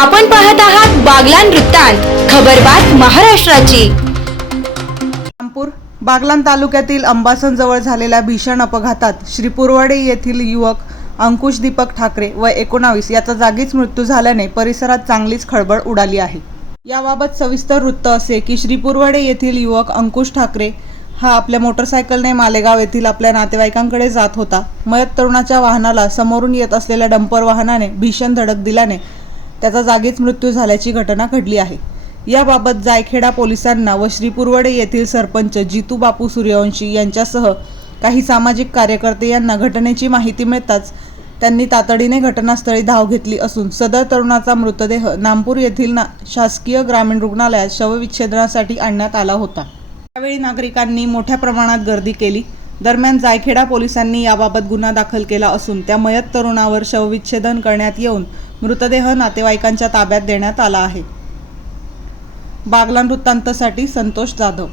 आपण पाहत आहात बागलान वृत्तांत खबरबात महाराष्ट्राची. रामपूर बागलान तालुक्यातील अंबासन जवळ झालेल्या भीषण अपघातात श्रीपुरवाडे येथील युवक अंकुश दीपक ठाकरे व एकोणावीस याचा जागीच मृत्यू झाल्याने परिसरात चांगलीच खळबळ उडाली आहे. याबाबत सविस्तर वृत्त असे की श्रीपुरवाडे येथील युवक अंकुश ठाकरे हा आपल्या मोटरसायकलने मालेगाव येथील आपल्या नातेवाईकांकडे जात होता. मयत तरुणाच्या वाहनाला समोरून येत असलेल्या डंपर वाहनाने भीषण धडक दिल्याने त्याचा जागीच मृत्यू झाल्याची घटना घडली आहे. याबाबत जायखेडा पोलिसांना व श्रीपुरवडे येथील सरपंच जितू बापू सूर्यवंशी यांच्यासह काही सामाजिक कार्यकर्ते यांना घटनेची माहिती मिळताच त्यांनी तातडीने घटनास्थळी धाव घेतली असून सदर तरुणाचा मृतदेह नामपूर येथील ना शासकीय ग्रामीण रुग्णालयात शवविच्छेदनासाठी आणण्यात आला होता. त्यावेळी नागरिकांनी मोठ्या प्रमाणात गर्दी केली. दरम्यान जायखेडा पोलिसांनी याबाबत गुन्हा दाखल केला असून त्या मयत तरुणावर शवविच्छेदन करण्यात येऊन मृतदेह नातेवाईकांच्या ताब्यात देण्यात आला आहे. बागलान वृत्तांतसाठी संतोष जाधव